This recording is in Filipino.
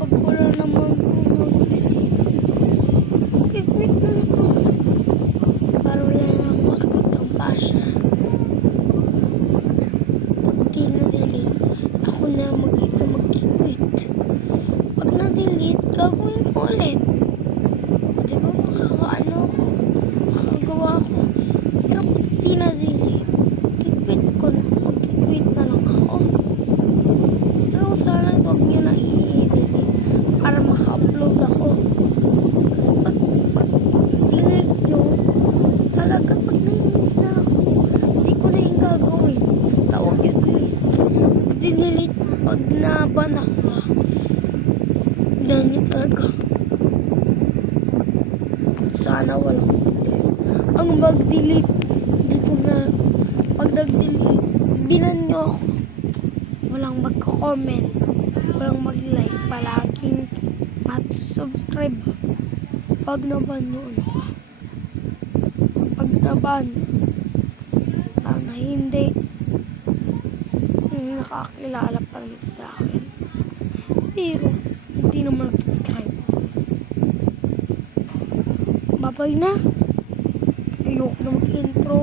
pag wala naman i-quit na ako. Para wala na ako makikitang basya. Di na-delete. Ako na mag-isa mag-quit. Pag na-delete, gagawin ulit. Diba makakaano ako? Makagawa ako. Pero pag di na-delete, i-quit ko na. Mag-quit na lang ako. Pero sana huwag nyo na i-delete para maka-upload ako. Kasi pag delete nyo, talaga pag nainis na ako, hindi ko na yung gagawin. Basta huwag nyo delete. Pag dinelete, pag naban ako, ganyan talaga. Sana walang delete. Ang mag-delete, hindi ko na, pag nag-delete, binan nyo ako. Walang mag-comment, walang mag-like, palaging mat-subscribe. Pag naban yun, pag naban, sana hindi nakakilala pa naman sa akin. Pero, hindi naman subscribe. Babay na. Ayoko na mag-intro.